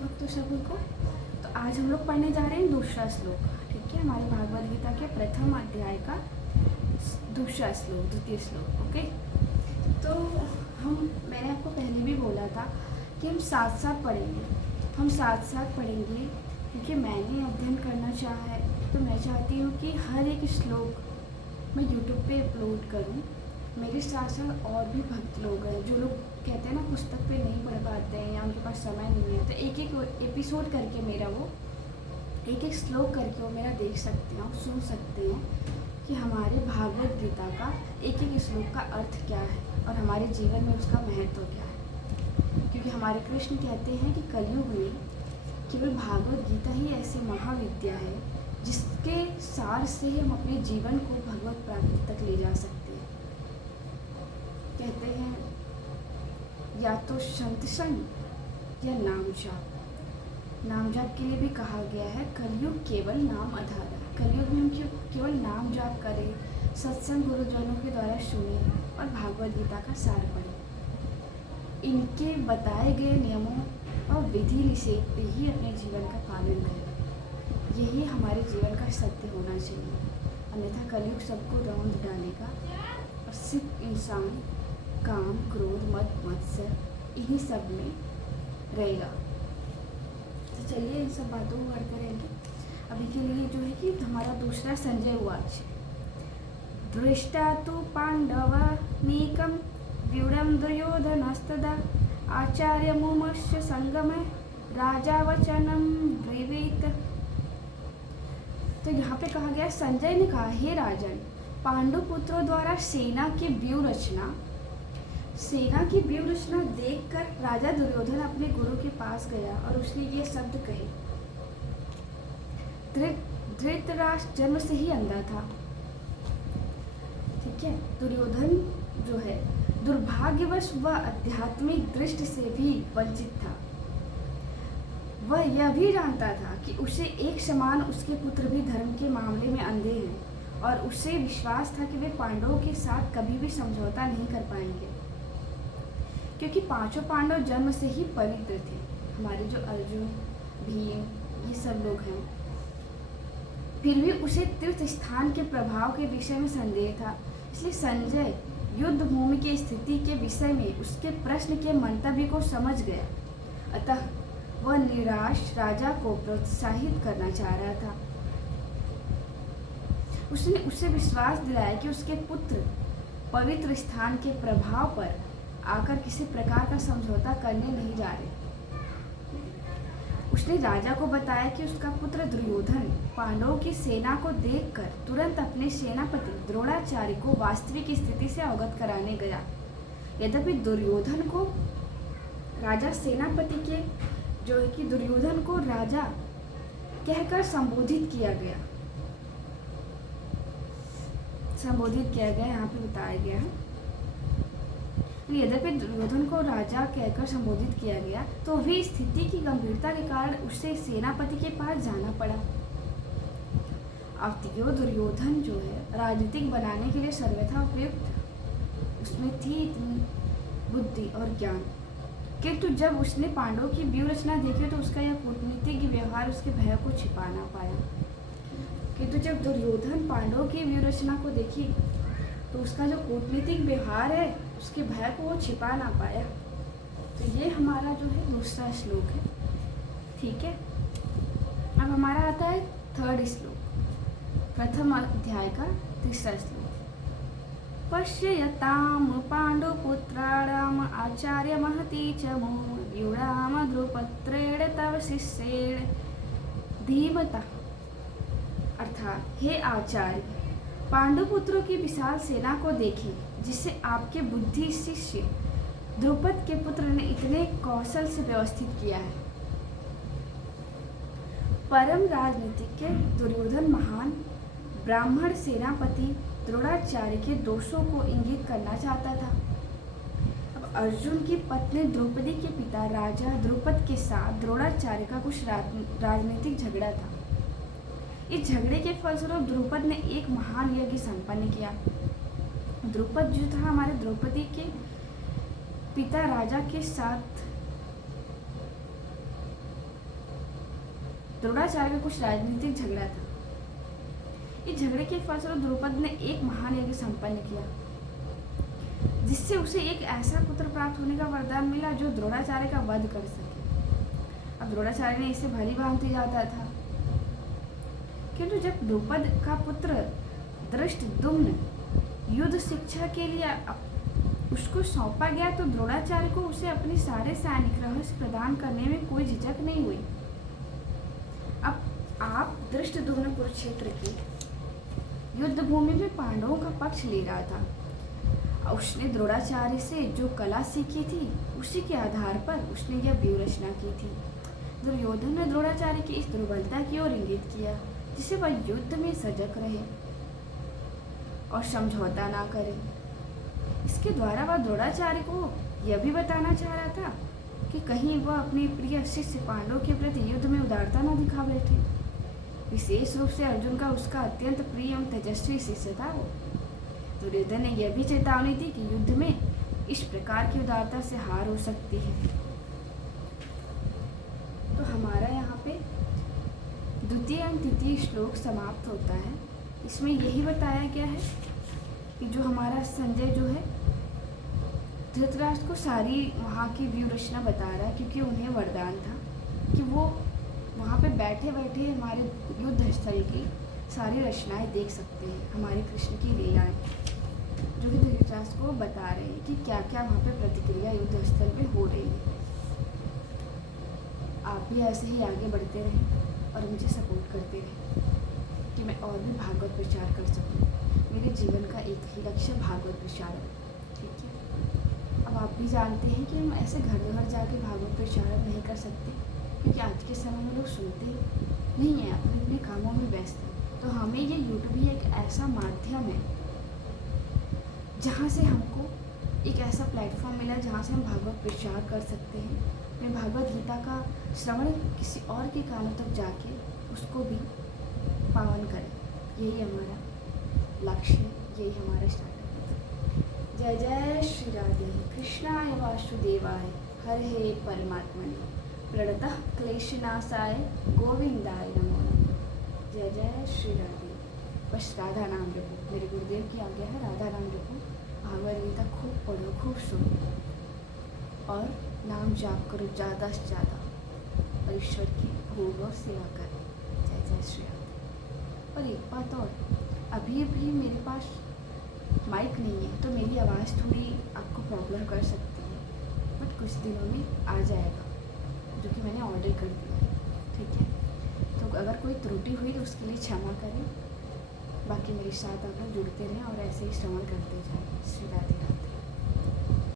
भक्तों सभी को। तो आज हम लोग पढ़ने जा रहे हैं दूसरा श्लोक। ठीक है, हमारे भागवत गीता के प्रथम अध्याय का दूसरा श्लोक, द्वितीय श्लोक। ओके, तो मैंने आपको पहले भी बोला था कि हम साथ साथ पढ़ेंगे क्योंकि मैंने अध्ययन करना चाहा है। तो मैं चाहती हूँ कि हर एक श्लोक मैं यूट्यूब पे अपलोड करूँ। मेरे साथ साथ और भी भक्त लोग हैं जो लोग कहते हैं ना पुस्तक पे नहीं पढ़ पाते हैं या उनके पास समय नहीं है, तो एक एक एपिसोड करके मेरा वो एक एक श्लोक करके वो मेरा देख सकते हैं और सुन सकते हैं कि हमारे भागवत गीता का एक एक श्लोक का अर्थ क्या है और हमारे जीवन में उसका महत्व क्या है। क्योंकि हमारे कृष्ण कहते हैं कि कलयुग में केवल भागवत गीता ही ऐसी महाविद्या है जिसके सार से हम अपने जीवन को भगवत प्राप्ति तक ले जा सकते हैं। कहते हैं या तो संत संग या नाम जाप। नाम जाप के लिए भी कहा गया है कलयुग केवल नाम आधार है। कलयुग में हम केवल नाम जाप करें, सत्संग गुरुजनों के द्वारा सुने और भागवत गीता का सार पढ़ें। इनके बताए गए नियमों और विधि निषेध पे ही अपने जीवन का पालन करें। यही हमारे जीवन का सत्य होना चाहिए, अन्यथा कलयुग सबको रौंद डालेगा और सिर्फ इंसान काम, क्रोध, मद, मत्सर इन्हीं सब में रहेगा। तो चलिए इन सब बातों को करते रहेंगे। अभी के लिए जो है कि हमारा दूसरा संजय उवाच। दृष्टा तु पांडवानीकं व्यूढ़ं दुर्योधनस्तदा आचार्य मुमस्य संगमे राजा वचनम ब्रीवीत। तो यहाँ पे कहा गया, संजय ने कहा, हे राजन, पांडु पुत्रों द्वारा सेना की व्यूह रचना देखकर राजा दुर्योधन अपने गुरु के पास गया और उसने ये शब्द कहे। धृतराष्ट्र जन्म से ही अंधा था। ठीक है, दुर्योधन जो है दुर्भाग्यवश वह आध्यात्मिक दृष्टि से भी वंचित था। वह यह भी जानता था कि उसे एक समान उसके पुत्र भी धर्म के मामले में अंधे हैं और उसे विश्वास था कि वे पांडवों के साथ कभी भी समझौता नहीं कर पाएंगे, क्योंकि पांचों पांडव जन्म से ही पवित्र थे। हमारे जो अर्जुन, भीम, ये सब लोग हैं। फिर भी उसे तीर्थ स्थान के प्रभाव के विषय में संदेह था। इसलिए संजय युद्ध भूमि की स्थिति के विषय में उसके प्रश्न के मंतव्य को समझ गया। अतः वह निराश राजा को प्रोत्साहित करना चाह रहा था। उसने उसे विश्वास दिलाया कि उसके पुत्र पवित्र स्थान के प्रभाव पर आकर किसी प्रकार का समझौता करने नहीं जा रहे। उसने राजा को बताया कि उसका पुत्र दुर्योधन पांडवों की सेना को देखकर तुरंत अपने सेनापति द्रोणाचार्य को वास्तविक स्थिति से अवगत कराने गया। यद्यपि दुर्योधन को राजा सेनापति के जो है कि दुर्योधन को राजा कहकर संबोधित किया गया, यहाँ पे बताया गया है। यद्यपि दुर्योधन को राजा कहकर संबोधित किया गया तो भी स्थिति की गंभीरता के कारण उसे सेनापति के पास जाना पड़ा। अब दुर्योधन जो है राजनीतिक बनाने के लिए सर्वथा उपयुक्त उसमें थी इतनी बुद्धि और ज्ञान, किंतु जब उसने पांडवों की व्यूह रचना देखी तो उसका यह कूटनीतिक व्यवहार उसके भय को छिपा ना पाया। किंतु जब दुर्योधन पांडवों की व्यूह रचना को देखी तो उसका जो कूटनीतिक व्यवहार है उसके भय को वो छिपा ना पाया। तो ये हमारा जो है दूसरा श्लोक है। ठीक है, अब हमारा आता है थर्ड श्लोक, प्रथम अध्याय का तीसरा श्लोक। पश्यताम पांडुपुत्राणाम आचार्य महती च व्यूढ़ाम द्रुपत्रेण तव शिष्येण धीमता। अर्थात हे आचार्य, पांडुपुत्रों की विशाल सेना को देखें जिसे आपके बुद्धि शिष्य द्रुपद के पुत्र ने इतने कौशल से व्यवस्थित किया है। परम राजनीतिज्ञ दुर्योधन महान ब्राह्मण सेनापति द्रोणाचार्य के दोषों को इंगित करना चाहता था। अब अर्जुन की पत्नी द्रौपदी के पिता राजा द्रुपद के साथ द्रोणाचार्य का कुछ राजनीतिक झगड़ा था। इस झगड़े के फलस्वरूप द्रुपद ने एक महान यज्ञ संपन्न किया। द्रुपद जो था हमारे द्रौपदी के पिता राजा के साथ द्रोणाचार्य का कुछ राजनीतिक झगड़ा था। इस झगड़े के फलस्वरूप द्रुपद ने एक महान यज्ञ संपन्न किया, जिससे उसे एक ऐसा पुत्र प्राप्त होने का वरदान मिला जो द्रोणाचार्य का वध कर सके। अब द्रोणाचार्य ने इसे भली भांति जाता था, किंतु जब द्रुपद का पुत्र धृष्टद्युम्न युद्ध शिक्षा के लिए उसको सौंपा गया तो द्रोणाचार्य को उसे अपने सारे सैनिक रहस्य प्रदान करने में कोई झिझक नहीं हुई। अब आप धृष्टद्युम्न कुरुक्षेत्र की युद्ध भूमि में पांडवों का पक्ष ले रहा था। उसने द्रोणाचार्य से जो कला सीखी थी उसी के आधार पर उसने यह व्यूह रचना की थी। दुर्योधन ने द्रोणाचार्य की इस दुर्बलता की ओर इंगित किया, जिसे वह युद्ध में सजग रहे और समझौता ना करे। इसके द्वारा वह द्रोणाचार्य को यह भी बताना चाह रहा था कि कहीं वह अपने प्रिय शिष्य पांडवों के प्रति युद्ध में उदारता न दिखा बैठे। विशेष रूप से अर्जुन का उसका अत्यंत प्रिय एवं तेजस्वी शिष्य था वो। दुर्योधन ने यह भी चेतावनी दी कि युद्ध में इस प्रकार की उदारता से हार हो सकती है। तो हमारा यहाँ पे द्वितीय एवं तृतीय श्लोक समाप्त होता है। इसमें यही बताया गया है कि जो हमारा संजय जो है धृतराष्ट्र को सारी वहाँ की व्यूह रचना बता रहा है, क्योंकि उन्हें वरदान था कि वो वहाँ पे बैठे बैठे हमारे युद्ध स्थल की सारी रचनाएं देख सकते हैं, हमारे कृष्ण की लीलाएं, जो कि धृतराष्ट्र को बता रहे हैं कि क्या क्या वहाँ पे प्रतिक्रिया युद्ध स्थल पे हो रही है। आप भी ऐसे ही आगे बढ़ते रहें और मुझे सपोर्ट करते रहें कि मैं और भी भागवत प्रचार कर सकूँ। मेरे जीवन का एक ही लक्ष्य भागवत प्रचार है, ठीक है। अब आप भी जानते हैं कि हम ऐसे घर घर जाके भागवत प्रचार नहीं कर सकते, क्योंकि आज के समय में लोग सुनते नहीं हैं, अपने अपने कामों में व्यस्त हैं। तो हमें ये यूट्यूब ही एक ऐसा माध्यम है जहाँ से हमको एक ऐसा प्लेटफॉर्म मिला जहाँ से हम भागवत प्रचार कर सकते हैं। मैं भागवत गीता का श्रवण किसी और के कानों तक जाके उसको भी पावन करें, यही हमारा लक्ष्य है, यही हमारा स्टार्टअप। जय जय श्री राधे कृष्णाय वासुदेवाय हरे परमात्मने प्रणतः क्लेशनाशाय गोविंदाय नमो नमः। जय जय श्री राधे। बस राधा नाम जपो, मेरे गुरुदेव की आज्ञा है, राधा नाम जपो, भागवत गीता खूब पढ़ो, खूब सुनो और नाम जाप करो ज़्यादा से ज़्यादा और ईश्वर की भोग और सेवा करो। जय जय श्री राधे। और एक बात और, अभी भी मेरे पास माइक नहीं है तो मेरी आवाज़ थोड़ी आपको प्रॉब्लम कर सकती है, बट कुछ दिनों में आ जाएगा, जो कि मैंने ऑर्डर कर दिया, ठीक है। तो अगर कोई त्रुटि हुई तो उसके लिए क्षमा करें। बाकी मेरे साथ आप लोग जुड़ते रहें और ऐसे ही श्रवण करते जाएं। श्री राधे।